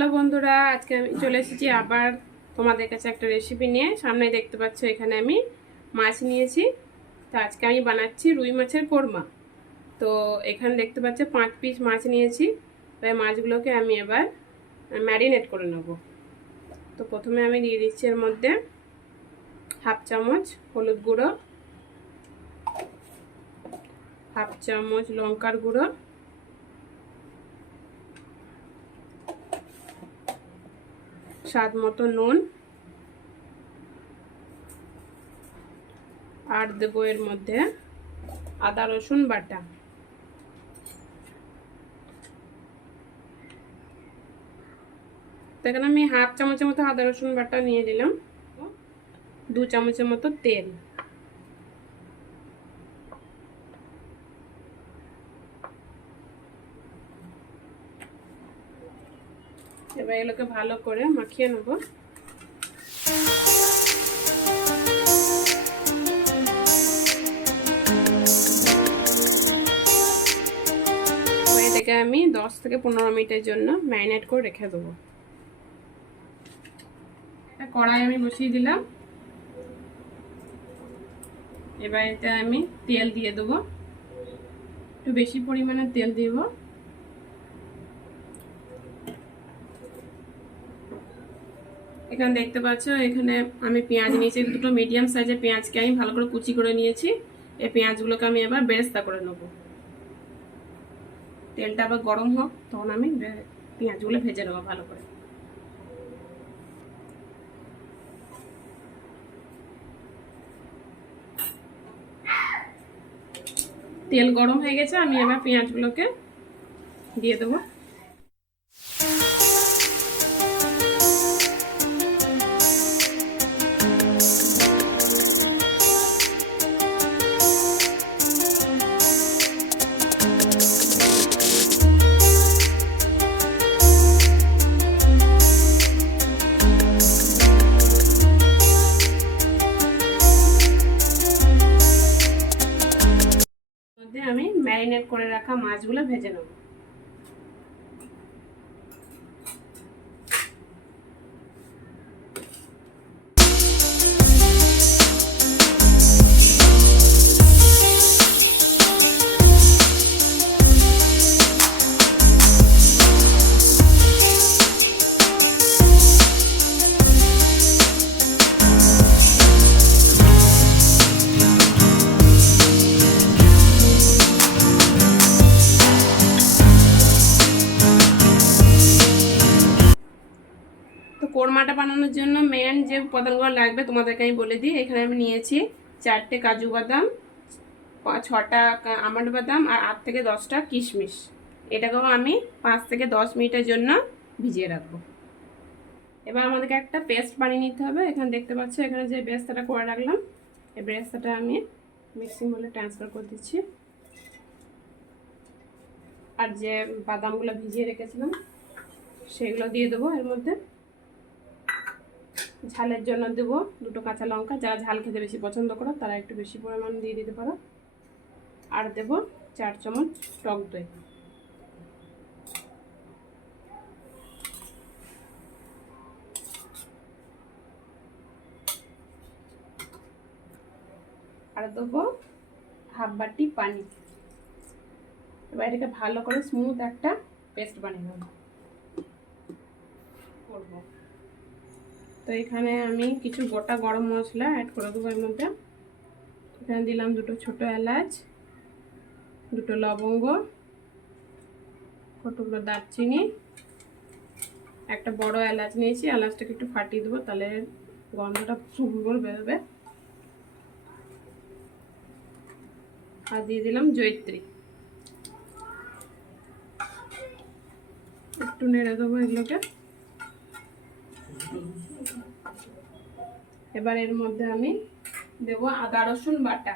Hello বন্ধুরা, আজকে আমি চলে এসেছি আবার তোমাদের কাছে একটা রেসিপি নিয়ে। সামনে দেখতে পাচ্ছ এখানে আমি মাছ নিয়েছি। তো আজকে আমি বানাচ্ছি রুই মাছের কোরমা। তো এখানে দেখতে পাচ্ছ 5 পিস মাছ নিয়েছি। তো এই মাছগুলোকে আমি এবার ম্যারিনেট করে নেব। তো প্রথমে আমি দিয়ে দিচ্ছি এর মধ্যে হাফ চামচ হলুদ গুঁড়ো, হাফ চামচ লঙ্কার গুঁড়ো, স্বাদ মতো নুন, আর দেবো এর মধ্যে আদা রসুন বাটা। তো এখানে আমি হাফ চামচের মতো আদা রসুন বাটা নিয়ে দিলাম, 2 চামচের মতো তেল, এবার এগুলোকে ভালো করে মাখিয়ে নেব। এটাকে আমি 10 থেকে 15 মিনিটের জন্য ম্যারিনেট করে রেখে দেবো। একটা কড়াই আমি বসিয়ে দিলাম। এবার এটা আমি তেল দিয়ে দেবো, একটু বেশি পরিমাণে তেল দিব। এখানে দেখতে পাচ্ছ এখানে আমি পেঁয়াজ নিয়েছি, দুটো মিডিয়াম সাইজের পেঁয়াজকে আমি ভালো করে কুচি করে নিয়েছি। এই পেঁয়াজগুলোকে আমি এবার বেরেস্তা করে নেব। তেলটা আবার গরম হোক, তখন আমি পেঁয়াজগুলো ভেজে নেবো ভালো করে। তেল গরম হয়ে গেছে, আমি এবার পেঁয়াজগুলোকে দিয়ে দেবো। আমি ম্যারিনেট করে রাখা মাছগুলো ভেজে নেব। কোরমাটা বানানোর জন্য মেন যে উপাদানগুলো লাগবে তোমাদেরকে আমি বলে দিই। এখানে আমি নিয়েছি 4টে কাজু বাদাম, 6টা আমন্ড বাদাম, আর 8 থেকে 10টা কিশমিশ। এটাকেও আমি 5 থেকে 10 মিনিটের জন্য ভিজিয়ে রাখবো। এবার আমাদেরকে একটা পেস্ট বানিয়ে নিতে হবে। এখানে দেখতে পাচ্ছ এখানে যে বেরেস্তাটা করে রাখলাম, এই বেরেস্তাটা আমি মিক্সিং বলে ট্রান্সফার করে দিচ্ছি। আর যে বাদামগুলো ভিজিয়ে রেখেছিলাম সেগুলো দিয়ে দেবো এর মধ্যে। ঝালের জন্য দেবো 2টো কাঁচা লঙ্কা, যারা ঝাল খেতে বেশি পছন্দ করো তারা একটু বেশি পরিমাণ দিয়ে দিতে পারো। আর দেবো 4 চামচ টক দই। আর দেবো হাফ বাটি পানি। এবার এটাকে ভালো করে স্মুথ একটা পেস্ট বানিয়ে নেব করবো। তো এখানে আমি কিছু গোটা গরম মশলা অ্যাড করে দেবো এর মধ্যে। এখানে দিলাম 2টো ছোট এলাচ, 2টো লবঙ্গ, কতগুলো দারচিনি, একটা বড় এলাচ নিয়েছি। এলাচটাকে একটু ফাটিয়ে দেবো, তাহলে গন্ধটা সুন্দর বেরোবে। আর দিয়ে দিলাম জয়িত্রী। একটু নেড়ে দেবো এগুলোকে। এবার এর মধ্যে আমি দেবো আদা রসুন বাটা।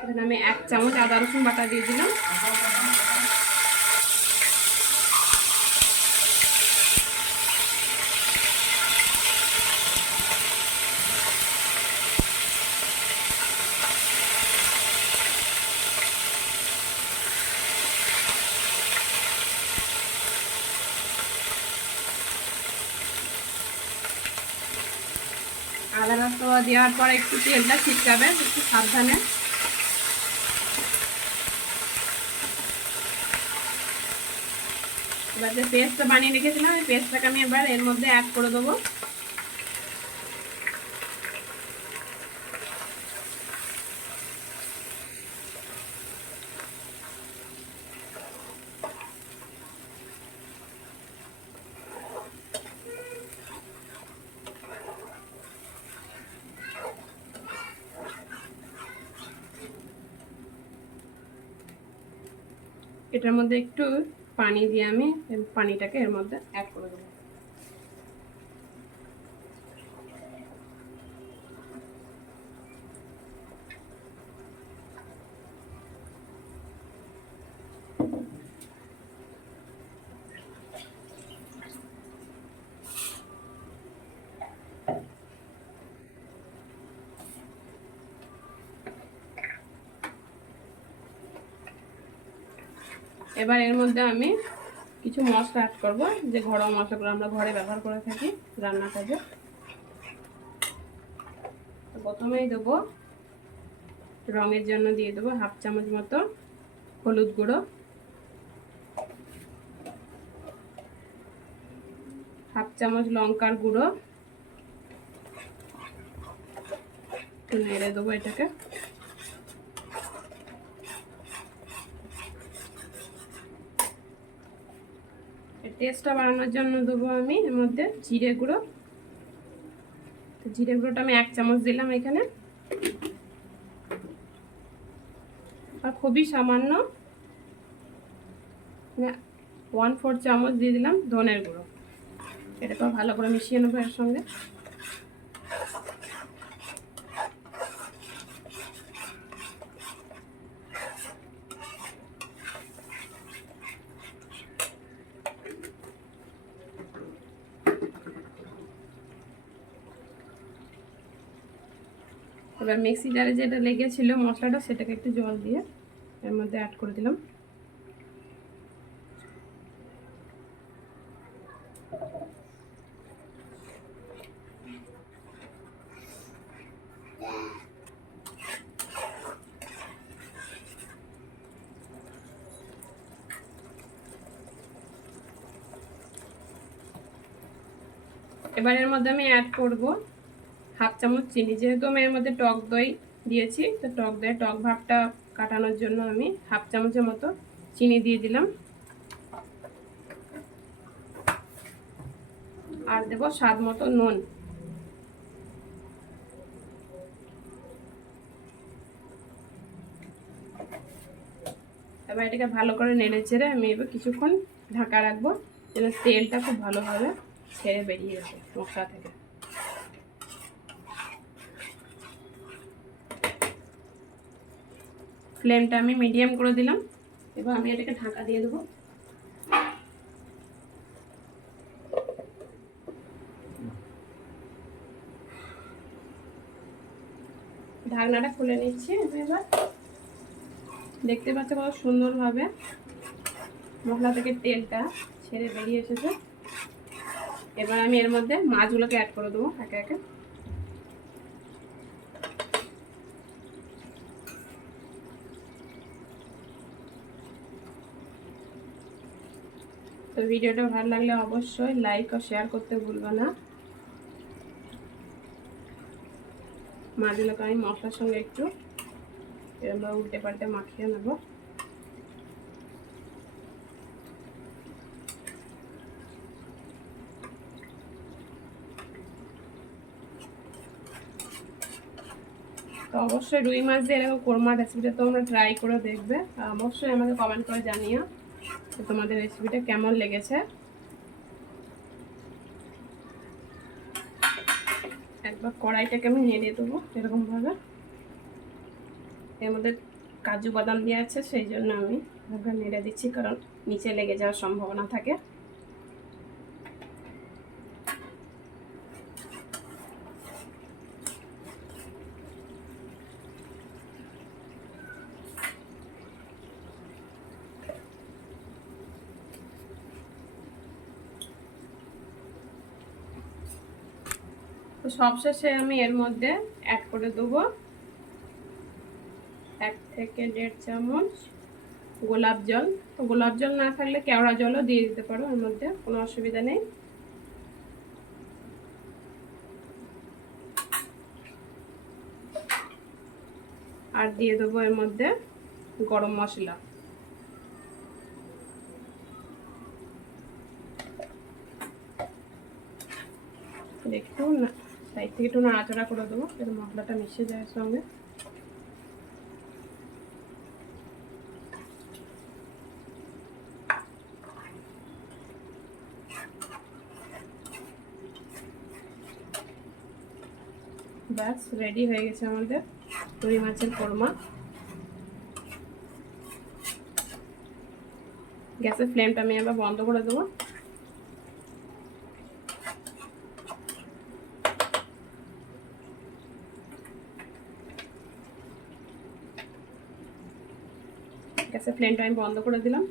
এখানে আমি 1 চামচ আদা রসুন বাটা দিয়ে দিলাম। আদা রসুন দেওয়ার পর একটু তেলটা ছিটকাবে, একটু সাবধানে। এবার যে পেস্টটা বানিয়ে রেখেছিলাম এই পেস্টটাকে আমি এবার এর মধ্যে অ্যাড করে দেবো। এটার মধ্যে একটু পানি দিয়ে আমি পানিটাকে এর মধ্যে অ্যাড করে দেবো। এবার এর মধ্যে আমি কিছু মশলা অ্যাড করব, যে ঘরোয়া মশলাগুলো আমরা ঘরে ব্যবহার করে থাকি রান্নার কাজে। প্রথমেই দেবো রঙের জন্য দিয়ে দেবো 1/2 চামচ মতো হলুদ গুঁড়ো, 1/2 চামচ লঙ্কার গুঁড়ো, নেড়ে দেবো এটাকে। টেস্টটা বাড়ানোর জন্য দেবো আমি এর মধ্যে জিরে গুঁড়ো। জিরে গুঁড়োটা আমি 1 চামচ দিলাম এখানে, আর খুবই সামান্য 1/4 চামচ দিয়ে দিলাম ধনের গুঁড়ো। এটাকে ভালো করে মিশিয়ে নেবো এর সঙ্গে। এবার মিক্সি জারে যেটা লেগেছিল মশলাটা সেটাকে একটু জল দিয়ে এর মধ্যে অ্যাড করে দিলাম। এবার এর মধ্যে আমি অ্যাড করব 1/2 চামচ চিনি। যেহেতু আমি এর মধ্যে টক দই দিয়েছি, তো টক ভাবটা কাটানোর জন্য আমি 1/2 চামচের মতো চিনি দিয়ে দিলাম। আর দেব স্বাদ মতো নুন। এবার এটাকে ভালো করে নেড়ে চেড়ে আমি এবার কিছুক্ষণ ঢাকা রাখবো, যেন তেলটা খুব ভালোভাবে ছেড়ে বেরিয়ে আসে মশলা থেকে। ফ্লেমটা আমি মিডিয়াম করে দিলাম। এবার আমি এটাকে ঢাকা দিয়ে দেবো। ঢাকনাটা খুলে নিচ্ছি। এবার দেখতে পাচ্ছ কত সুন্দরভাবে মশলা থেকে তেলটা ছেড়ে বেরিয়ে এসেছে। এবার আমি এর মধ্যে মাছগুলোকে অ্যাড করে দেবো একে একে। তো ভিডিওটা ভালো লাগলে অবশ্যই লাইক ও শেয়ার করতে ভুলবে না। মাছগুলোকে আমি মশলার সঙ্গে একটু এরকম উল্টে পাল্টে মাখিয়ে নেব। তো অবশ্যই রুই মাছ দিয়ে এরকম কোরমা রেসিপিটা তোমরা ট্রাই করে দেখবে, আর অবশ্যই আমাকে কমেন্ট করে জানিও যে তোমাদের রেসিপিটা কেমন লেগেছে। একবার কড়াইটাকে আমি নেড়ে দেবো এরকমভাবে। এর মধ্যে কাজু বাদাম দেওয়া আছে, সেই জন্য আমি একবার নেড়ে দিচ্ছি, কারণ নিচে লেগে যাওয়ার সম্ভাবনা থাকে। তো সবশেষে আমি এর মধ্যে অ্যাড করে দেবো 1 থেকে 1.5 চামচ গোলাপ জল। তো গোলাপ জল না থাকলে কেওড়া জলও দিয়ে দিতে পারো, এর মধ্যে কোনো অসুবিধা নেই। আর দিয়ে দেবো এর মধ্যে গরম মশলা। একটু সাইড থেকে একটু নাড়াচাড়া করে দেবো যাতে মশলাটা মিশে যায় সঙ্গে। ব্যাস রেডি হয়ে গেছে আমাদের রুই মাছের কোরমা। গ্যাসের ফ্লেমটা আমি এবার বন্ধ করে দেবো। গ্যাসের ফ্লেমটা আমি বন্ধ করে দিলাম।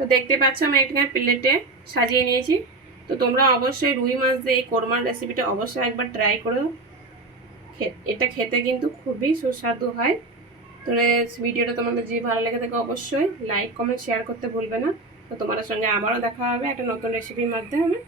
তো দেখতে পাচ্ছ আমি এখানে প্লেটে সাজিয়ে নিয়েছি। তো তোমরা অবশ্যই রুই মাছ দিয়ে এই কোরমার রেসিপিটা অবশ্যই একবার ট্রাই করো। এটা খেতে কিন্তু খুবই সুস্বাদু হয়। তো ভিডিওটা তোমাদের যদি ভালো লেগে থাকে অবশ্যই লাইক কমেন্ট শেয়ার করতে ভুলবে না। তো তোমাদের সঙ্গে আবারও দেখা হবে একটা নতুন রেসিপির মাধ্যমে।